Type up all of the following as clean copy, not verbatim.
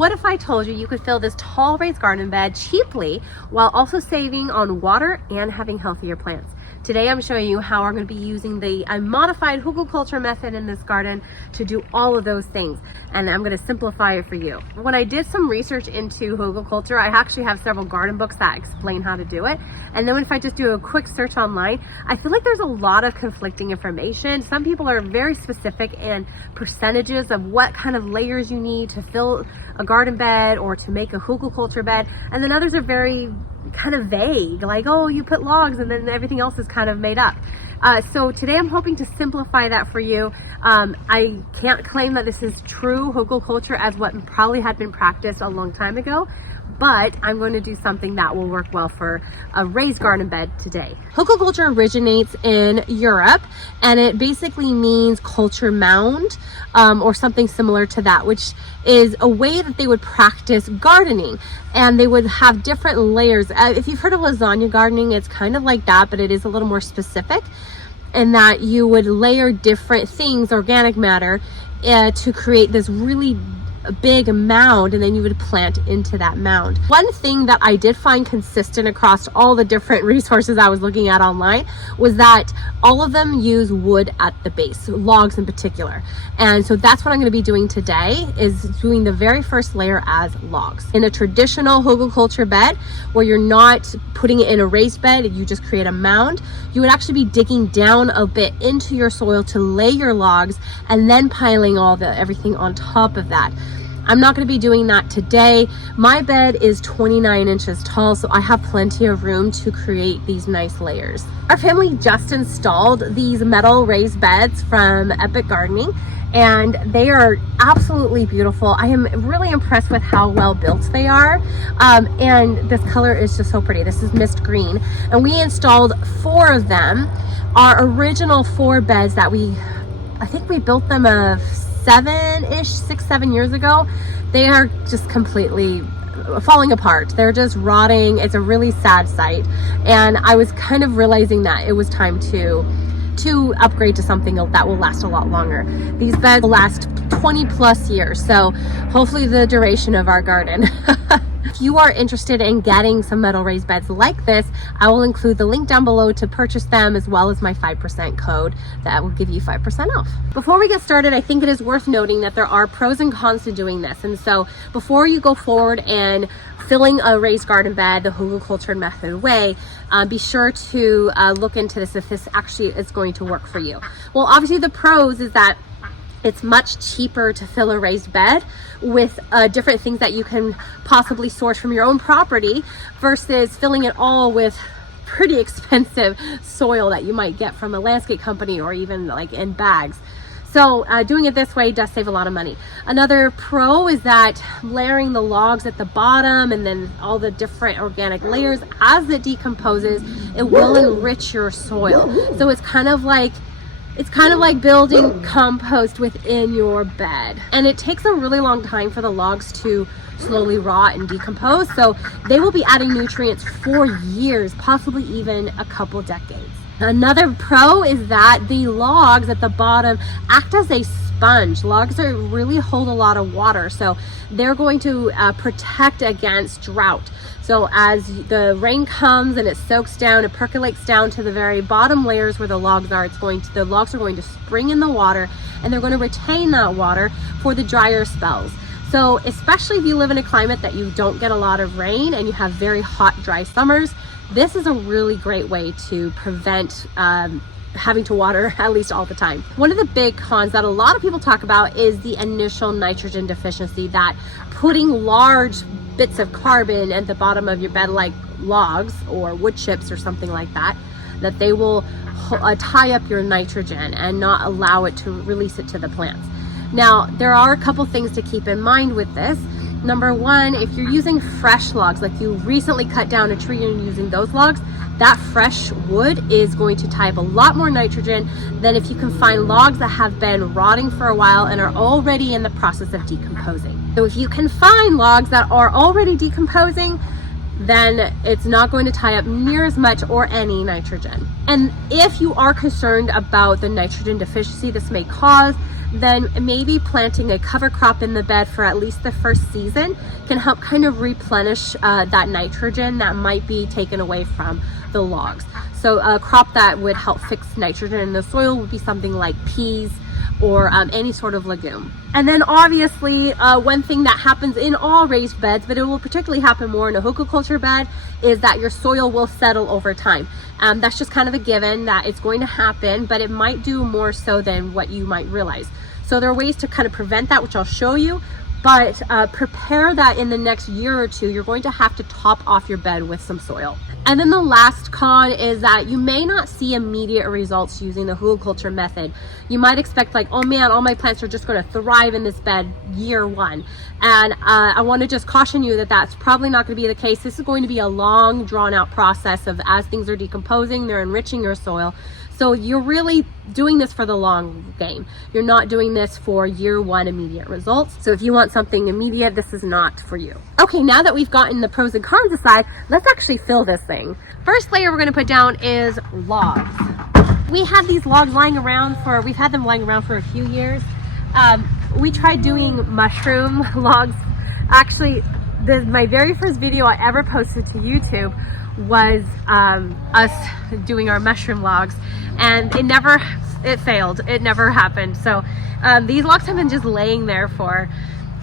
what if I told you you could fill this tall raised garden bed cheaply while also saving on water and having healthier plants? Today I'm showing you how I'm going to be using the modified Hugelkultur method in this garden to do all of those things, and I'm going to simplify it for you. When I did some research into Hugelkultur, I actually have several garden books that explain how to do it, and then if I just do a quick search online, I feel like there's a lot of conflicting information. Some people are very specific in percentages of what kind of layers you need to fill a garden bed or to make a Hugelkultur bed, and then others are very kind of vague, like, oh, you put logs and then everything else is kind of made up. So today I'm hoping to simplify that for you. I can't claim that this is true Hugelkultur as what probably had been practiced a long time ago, but I'm going to do something that will work well for a raised garden bed today. Hugelkultur originates in Europe, and it basically means culture mound, or something similar to that, which is a way that they would practice gardening, and they would have different layers. If you've heard of lasagna gardening, it's kind of like that, but it is a little more specific in that you would layer different things, organic matter, to create this really big mound, and then you would plant into that mound. One thing that I did find consistent across all the different resources I was looking at online was that all of them use wood at the base, logs in particular. And so that's what I'm going to be doing today, is doing the very first layer as logs. In a traditional Hugelkultur bed, where you're not putting it in a raised bed, you just create a mound, you would actually be digging down a bit into your soil to lay your logs and then piling everything on top of that. I'm not going to be doing that today. My bed is 29 inches tall, so I have plenty of room to create these nice layers. Our family just installed these metal raised beds from Epic Gardening, and they are absolutely beautiful. I am really impressed with how well built they are, and this color is just so pretty. This is mist green, and we installed 4 of them. Our original 4 beds that I think we built them 6-7 years ago, they are just completely falling apart. They're just rotting. It's a really sad sight, and I was kind of realizing that it was time to upgrade to something that will last a lot longer. These beds will last 20 plus years, so hopefully the duration of our garden. If you are interested in getting some metal raised beds like this, I will include the link down below to purchase them, as well as my 5% code that will give you 5% off. Before we get started, I think it is worth noting that there are pros and cons to doing this. And so before you go forward and filling a raised garden bed the Hugelkultur method way, be sure to look into this if this actually is going to work for you. Well, obviously the pros is that it's much cheaper to fill a raised bed with different things that you can possibly source from your own property versus filling it all with pretty expensive soil that you might get from a landscape company or even like in bags. So doing it this way does save a lot of money. Another pro is that layering the logs at the bottom and then all the different organic layers, as it decomposes, it will enrich your soil. So it's kind of like building compost within your bed. And it takes a really long time for the logs to slowly rot and decompose. So they will be adding nutrients for years, possibly even a couple decades. Another pro is that the logs at the bottom act as a sponge. Logs really hold a lot of water, so they're going to protect against drought. So as the rain comes and it soaks down, it percolates down to the very bottom layers where the logs are, the logs are going to spring in the water, and they're going to retain that water for the drier spells. So especially if you live in a climate that you don't get a lot of rain and you have very hot, dry summers, this is a really great way to prevent having to water at least all the time. One of the big cons that a lot of people talk about is the initial nitrogen deficiency, that putting large bits of carbon at the bottom of your bed, like logs or wood chips or something like that, that they will tie up your nitrogen and not allow it to release it to the plants. Now, there are a couple things to keep in mind with this. Number one, if you're using fresh logs, like you recently cut down a tree and you're using those logs, that fresh wood is going to tie up a lot more nitrogen than if you can find logs that have been rotting for a while and are already in the process of decomposing. So if you can find logs that are already decomposing, then it's not going to tie up near as much or any nitrogen. And if you are concerned about the nitrogen deficiency this may cause, then maybe planting a cover crop in the bed for at least the first season can help kind of replenish that nitrogen that might be taken away from the logs. So a crop that would help fix nitrogen in the soil would be something like peas or any sort of legume. And then obviously one thing that happens in all raised beds, but it will particularly happen more in a hugelkultur bed, is that your soil will settle over time. That's just kind of a given that it's going to happen, but it might do more so than what you might realize. So there are ways to kind of prevent that, which I'll show you, but prepare that in the next year or two, you're going to have to top off your bed with some soil. And then the last con is that you may not see immediate results using the hugelkultur method. You might expect like, oh man, all my plants are just going to thrive in this bed year one. And I want to just caution you that that's probably not going to be the case. This is going to be a long, drawn out process of as things are decomposing, they're enriching your soil. So you're really doing this for the long game. You're not doing this for year one immediate results. So if you want something immediate, this is not for you. Okay, now that we've gotten the pros and cons aside, let's actually fill this thing. First layer we're gonna put down is logs. We had these logs lying around we've had them lying around for a few years. We tried doing mushroom logs. Actually, my very first video I ever posted to YouTube was us doing our mushroom logs, and it failed. It never happened. So these logs have been just laying there for,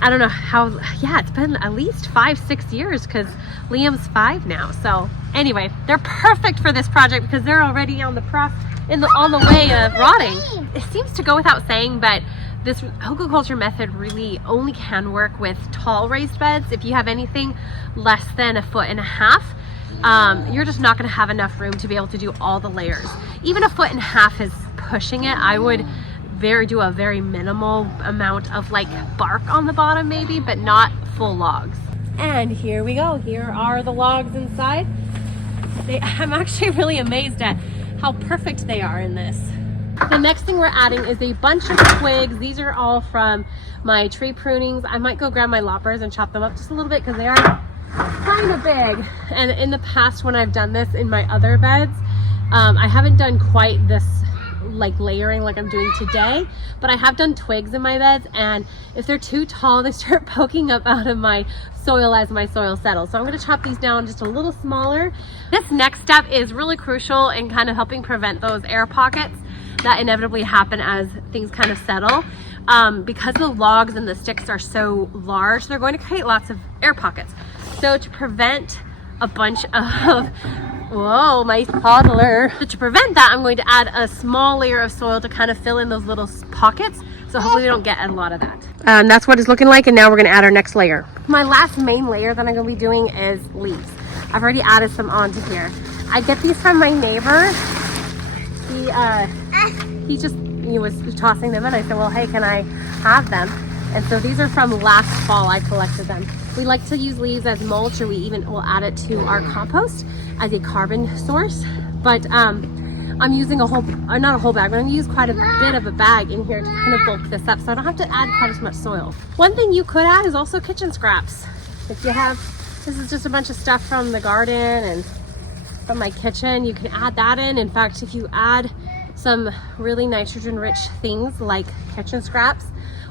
I don't know how, yeah, it's been at least 5-6 years because Liam's 5 now. So anyway, they're perfect for this project because they're already on the way of rotting. It seems to go without saying, but this hugelkultur method really only can work with tall raised beds. If you have anything less than 1.5 feet, you're just not going to have enough room to be able to do all the layers. Even 1.5 feet is pushing it. I would do a very minimal amount of like bark on the bottom maybe, but not full logs. And here we go. Here are the logs inside. I'm actually really amazed at how perfect they are in this. The next thing we're adding is a bunch of twigs. These are all from my tree prunings. I might go grab my loppers and chop them up just a little bit because they are kind of big. And in the past when I've done this in my other beds, I haven't done quite this like layering like I'm doing today, but I have done twigs in my beds, and if they're too tall, they start poking up out of my soil as my soil settles. So I'm going to chop these down just a little smaller. This next step is really crucial in kind of helping prevent those air pockets that inevitably happen as things kind of settle. Because the logs and the sticks are so large, they're going to create lots of air pockets. So to prevent a bunch of, whoa, my toddler. So to prevent that, I'm going to add a small layer of soil to kind of fill in those little pockets. So hopefully we don't get a lot of that. That's what it's looking like, and now we're gonna add our next layer. My last main layer that I'm gonna be doing is leaves. I've already added some onto here. I get these from my neighbor. He just was tossing them in. I said, well, hey, can I have them? And so these are from last fall. I collected them. We like to use leaves as mulch, or we even will add it to our compost as a carbon source. But I'm using not a whole bag, but I'm gonna use quite a bit of a bag in here to kind of bulk this up so I don't have to add quite as much soil. One thing you could add is also kitchen scraps. If you have, this is just a bunch of stuff from the garden and from my kitchen, you can add that in. In fact, if you add some really nitrogen rich things like kitchen scraps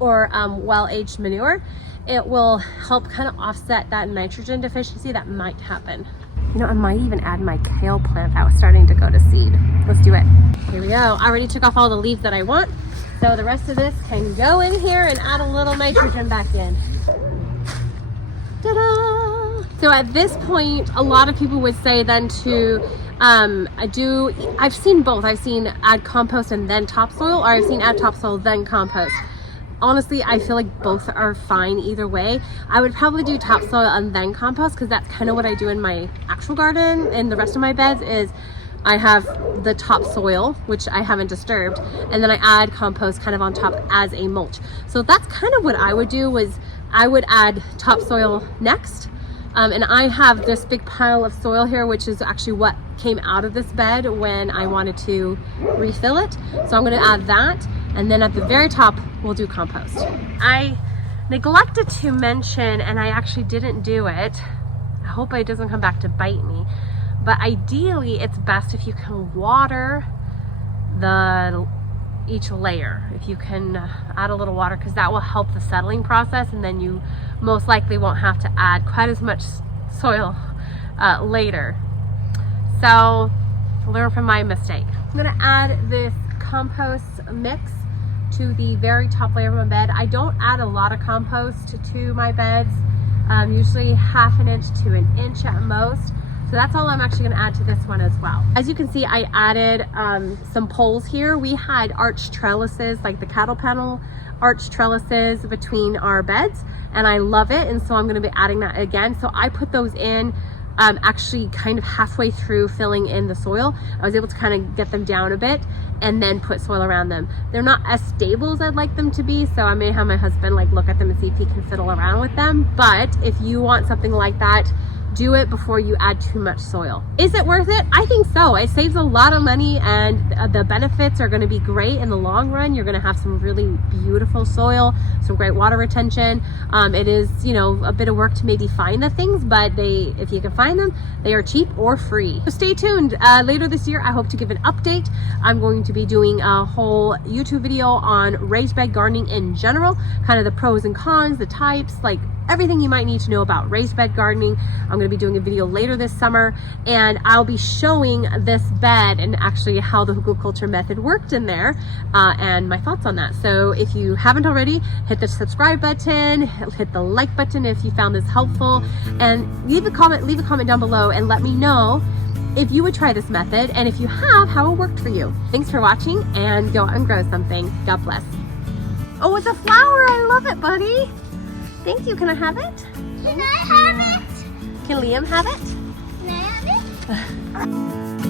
or well-aged manure, it will help kind of offset that nitrogen deficiency that might happen. You know, I might even add my kale plant that was starting to go to seed. Let's do it. Here we go. I already took off all the leaves that I want, so the rest of this can go in here and add a little nitrogen back in. Ta-da! So at this point, a lot of people would say then to I've seen both. I've seen add compost and then topsoil, or I've seen add topsoil then compost. Honestly, I feel like both are fine either way. I would probably do topsoil and then compost because that's kind of what I do in my actual garden. And the rest of my beds is I have the topsoil, which I haven't disturbed, and then I add compost kind of on top as a mulch. So that's kind of what I would do, was I would add topsoil next. And I have this big pile of soil here, which is actually what came out of this bed when I wanted to refill it. So I'm going to add that. And then at the very top, we'll do compost. I neglected to mention, and I actually didn't do it. hope it doesn't come back to bite me. But ideally, it's best if you can water each layer. If you can add a little water, because that will help the settling process, and then you most likely won't have to add quite as much soil later. So learn from my mistake. I'm gonna add this compost mix to the very top layer of my bed. I don't add a lot of compost to my beds, usually 1/2 inch to 1 inch at most. So that's all I'm actually gonna add to this one as well. As you can see, I added some poles here. We had arched trellises, like the cattle panel arched trellises between our beds, and I love it. And so I'm gonna be adding that again. So I put those in actually kind of halfway through filling in the soil. I was able to kind of get them down a bit and then put soil around them. They're not as stable as I'd like them to be, so I may have my husband like look at them and see if he can fiddle around with them. But if you want something like that, do it before you add too much soil. Is it worth it? I think so. It saves a lot of money, and the benefits are going to be great in the long run. You're going to have some really beautiful soil, some great water retention. It is, you know, a bit of work to maybe find the things, but if you can find them, they are cheap or free. So stay tuned. Later this year, I hope to give an update. I'm going to be doing a whole YouTube video on raised bed gardening in general, kind of the pros and cons, the types, like everything you might need to know about raised bed gardening. I'm going to be doing a video later this summer, and I'll be showing this bed and actually how the Hugelkultur method worked in there, and my thoughts on that. So if you haven't already, hit the subscribe button, hit the like button if you found this helpful, and leave a comment down below and let me know if you would try this method, and if you have, how it worked for you. Thanks for watching, and go out and grow something. God bless. Oh, it's a flower. I love it, buddy. Thank you. Can I have it? Can I have it? Can Liam have it? Can I have it?